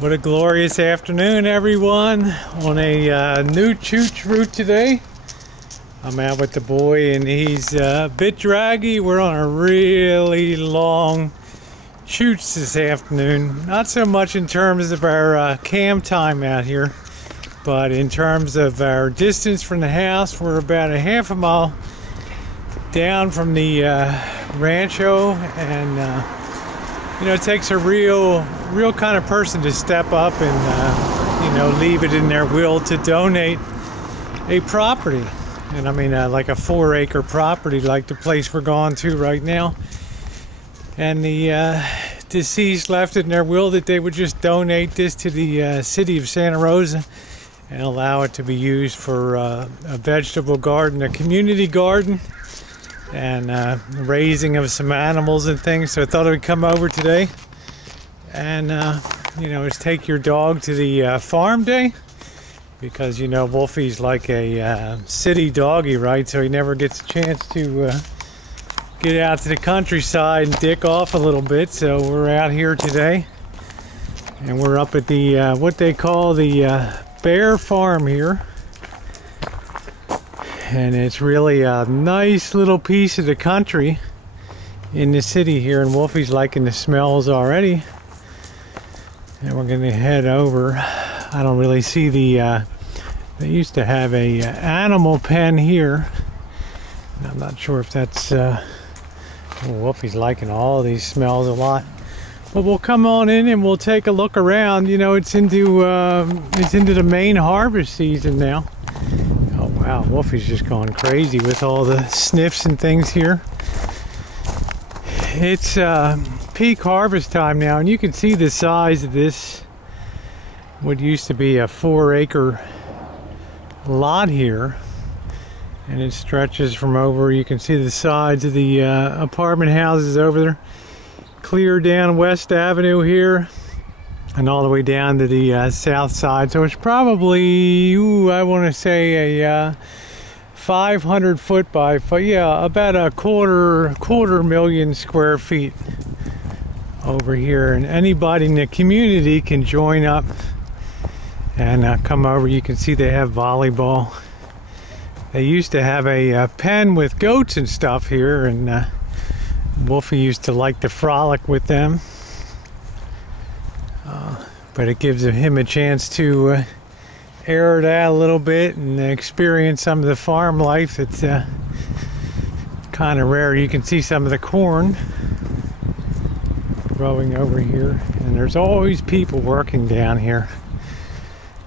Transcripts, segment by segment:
What a glorious afternoon, everyone, on a new Chooch route today. I'm out with the boy and he's a bit draggy. We're on a really long Chooch this afternoon. Not so much in terms of our cam time out here, but in terms of our distance from the house. We're about a half a mile down from the rancho, and it takes a real kind of person to step up and leave it in their will to donate a property. And I mean like a 4-acre property like the place we're going to right now. And the deceased left it in their will that they would just donate this to the city of Santa Rosa and allow it to be used for a vegetable garden, a community garden, and raising of some animals and things. So I thought I would come over today and just take your dog to the farm day, because Wolfie's like a city doggy, right? So he never gets a chance to get out to the countryside and dick off a little bit. So we're out here today and we're up at the what they call the bear farm here. And it's really a nice little piece of the country in the city here, and Wolfie's liking the smells already. And we're going to head over. I don't really see the they used to have a animal pen here. I'm not sure if that's Wolfie's liking all these smells a lot. But we'll come on in and we'll take a look around. It's into the main harvest season now. Wow, Wolfie's just going crazy with all the sniffs and things here. It's peak harvest time now, and you can see the size of this, what used to be a 4-acre lot here. And it stretches from over, you can see the sides of the apartment houses over there. Clear down West Avenue here, and all the way down to the south side. So it's probably, I want to say a 500 foot by, about a quarter million square feet over here. And anybody in the community can join up and come over. You can see they have volleyball. They used to have a pen with goats and stuff here, and Wolfie used to like to frolic with them. But it gives him a chance to air it out a little bit and experience some of the farm life that's kind of rare. You can see some of the corn growing over here, and there's always people working down here.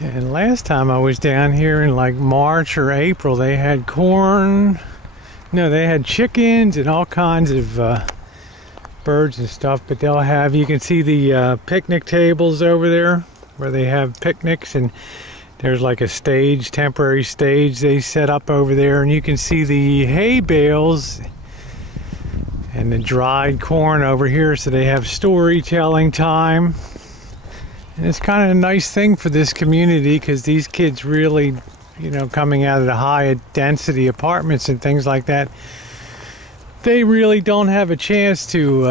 And last time I was down here in like March or April, they had corn. No, they had chickens and all kinds of birds and stuff, but they'll have, you can see the picnic tables over there where they have picnics, and there's like a stage, temporary stage they set up over there, and you can see the hay bales and the dried corn over here. So they have storytelling time, and it's kind of a nice thing for this community, because these kids really, coming out of the high density apartments and things like that, they really don't have a chance to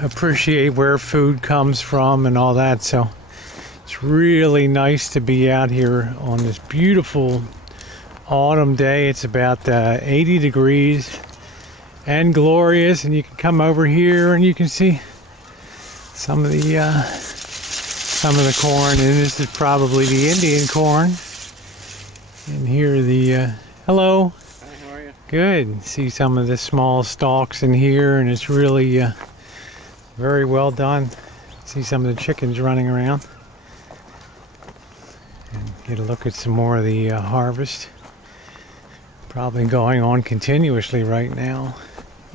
appreciate where food comes from and all that. So it's really nice to be out here on this beautiful autumn day. It's about 80 degrees and glorious, and you can come over here and you can see some of the corn, and this is probably the Indian corn. And here the hello. Good. See some of the small stalks in here, and it's really very well done. See some of the chickens running around. And get a look at some more of the harvest. Probably going on continuously right now.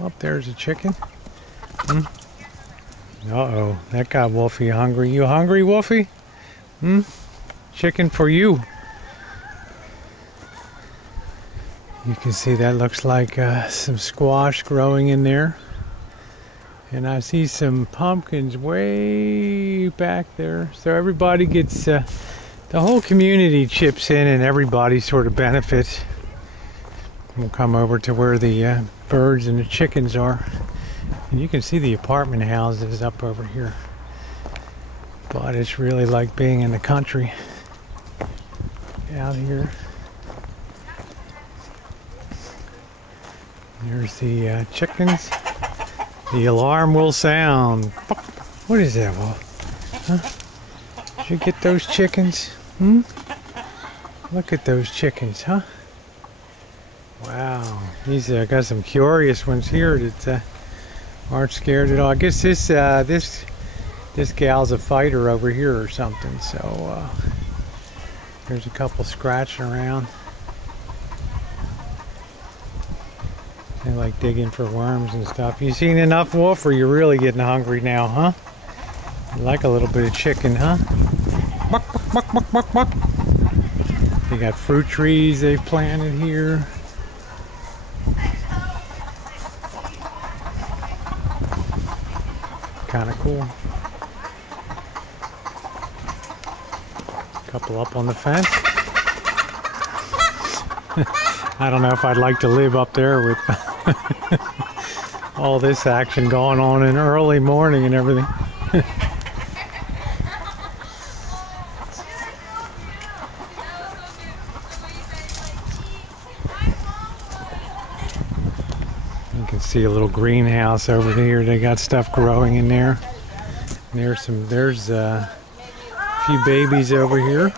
Oh, there's a chicken. Uh-oh, that got Wolfie hungry. You hungry, Wolfie? Chicken for you. You can see that looks like some squash growing in there. And I see some pumpkins way back there. So everybody gets, the whole community chips in, and everybody sort of benefits. We'll come over to where the birds and the chickens are. And you can see the apartment houses up over here. but it's really like being in the country out here. There's the chickens. The alarm will sound. What is that, Wolf? Huh? Did you get those chickens? Hmm? Look at those chickens, huh? Wow. These got some curious ones here that aren't scared at all. I guess this gal's a fighter over here or something. So there's a couple scratching around. They like digging for worms and stuff. You seen enough, Wolf, or you're really getting hungry now, huh? You like a little bit of chicken, huh? Buck, buck, buck, buck, buck, buck. They got fruit trees they've planted here. Kind of cool. Couple up on the fence. I don't know if I'd like to live up there with all this action going on in early morning and everything. You can see a little greenhouse over here. They got stuff growing in there. And there's a few babies over here.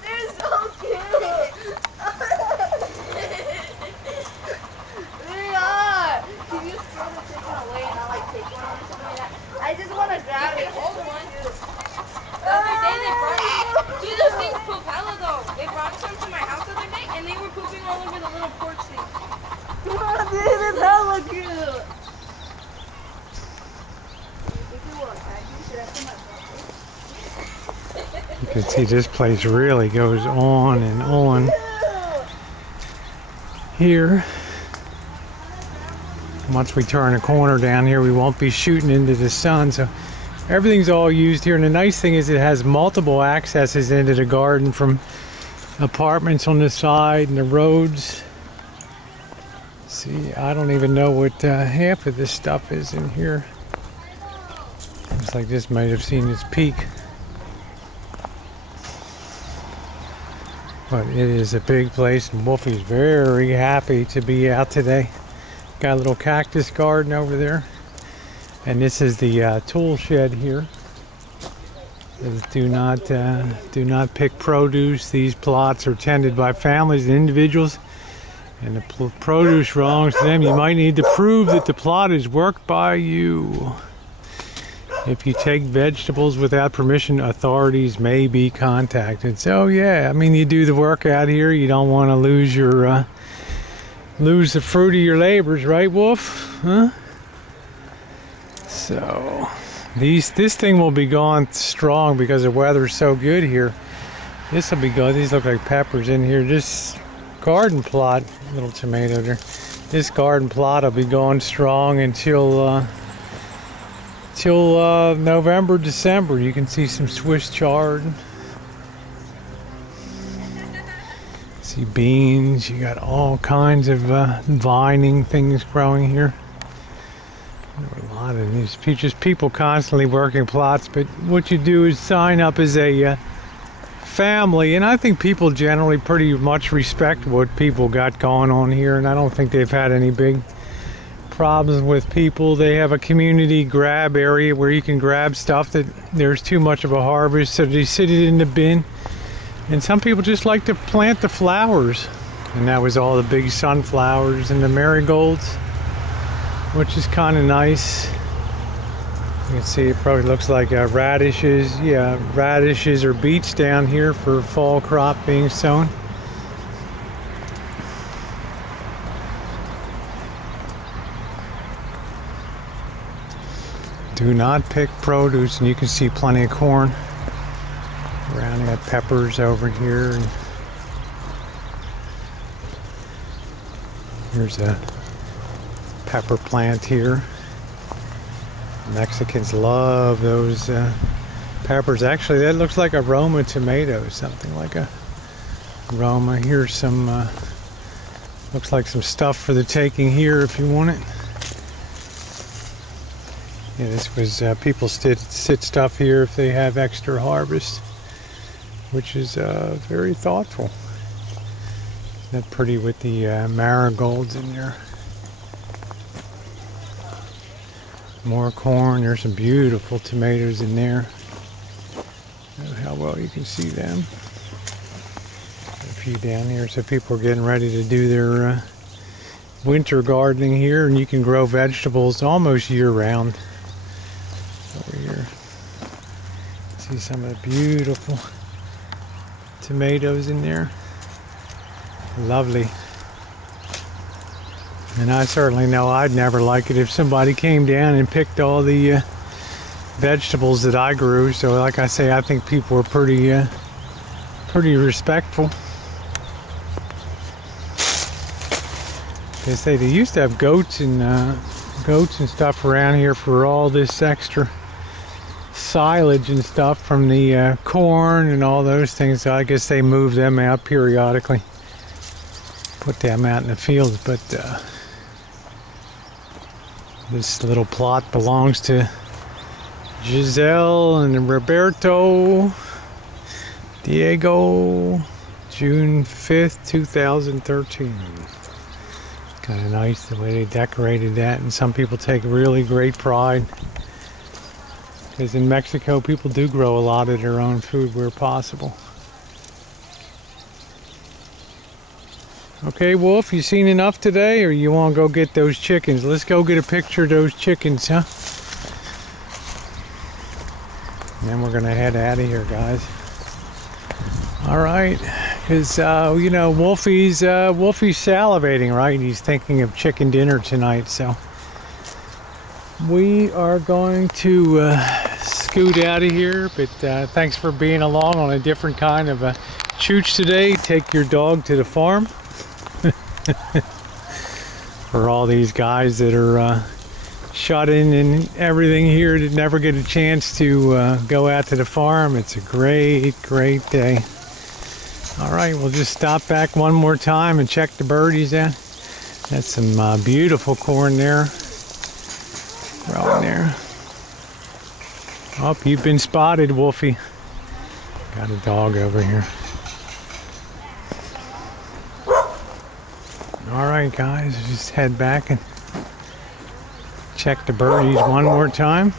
I just want to grab it. Hold one. The other day they brought, dude, those things poop hella though. They brought some to my house the other day and they were pooping all over the little porch thing. Oh, dude, it's hella cute. You can see this place really goes on and on here. Once we turn a corner down here, we won't be shooting into the sun, so everything's all used here. And the nice thing is it has multiple accesses into the garden, from apartments on the side and the roads. See, I don't even know what half of this stuff is in here. Looks like this might have seen its peak. But it is a big place, and Wolfie's very happy to be out today. Got a little cactus garden over there, and this is the tool shed here. Do not pick produce. These plots are tended by families and individuals, and the produce belongs to them. You might need to prove that the plot is worked by you. If you take vegetables without permission, authorities may be contacted. So yeah, I mean, you do the work out here. You don't want to lose your lose the fruit of your labors, right, Wolf? Huh? So this thing will be gone strong because the weather's so good here. This will be good. These look like peppers in here. This garden plot, little tomato there. This garden plot will be going strong until November, December. You can see some Swiss chard. See beans. You got all kinds of vining things growing here. A lot of these just people constantly working plots, but what you do is sign up as a family, and I think people generally pretty much respect what people got going on here, and I don't think they've had any big problems with people. They have a community grab area where you can grab stuff that there's too much of a harvest, so they sit it in the bin. And some people just like to plant the flowers, and that was all the big sunflowers and the marigolds, which is kind of nice. You can see it probably looks like radishes. Yeah, radishes or beets down here for fall crop being sown. Do not pick produce, and you can see plenty of corn around. I got peppers over here. And here's a pepper plant here. Mexicans love those peppers. Actually, that looks like a Roma tomato, something like a Roma. Here's some, looks like some stuff for the taking here if you want it. Yeah, this was people sit stuff here if they have extra harvest, which is very thoughtful. Isn't that pretty with the marigolds in there? More corn. There's some beautiful tomatoes in there. I don't know how well you can see them. A few down here, so people are getting ready to do their winter gardening here, and you can grow vegetables almost year-round. Over here, see some of the beautiful tomatoes in there. Lovely. And I certainly know I'd never like it if somebody came down and picked all the vegetables that I grew. So like I say, I think people are pretty respectful. They say they used to have goats and stuff around here for all this extra silage and stuff from the corn and all those things. So I guess they move them out periodically, put them out in the fields. But this little plot belongs to Giselle and Roberto Diego, June 5th, 2013. Kind of nice the way they decorated that, and some people take really great pride, because in Mexico people do grow a lot of their own food where possible. Okay, Wolf, you seen enough today, or you want to go get those chickens? Let's go get a picture of those chickens, huh? And then we're gonna head out of here, guys. All right, because you know, Wolfie's salivating, right? He's thinking of chicken dinner tonight, so we are going to scoot out of here. But thanks for being along on a different kind of a Chooch today. Take your dog to the farm. For all these guys that are shut in and everything here that never get a chance to go out to the farm, it's a great day. All right, we'll just stop back one more time and check the birdies out. That's some beautiful corn there. Right there. Oh, you've been spotted, Wolfie. Got a dog over here. All right, guys, just head back and check the birdies one more time.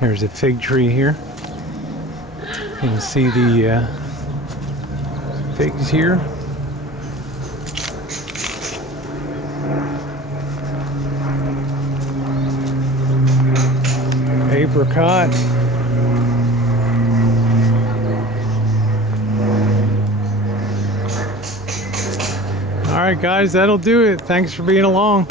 There's a fig tree here. You can see the figs here. Apricot. All right, guys, that'll do it. Thanks for being along.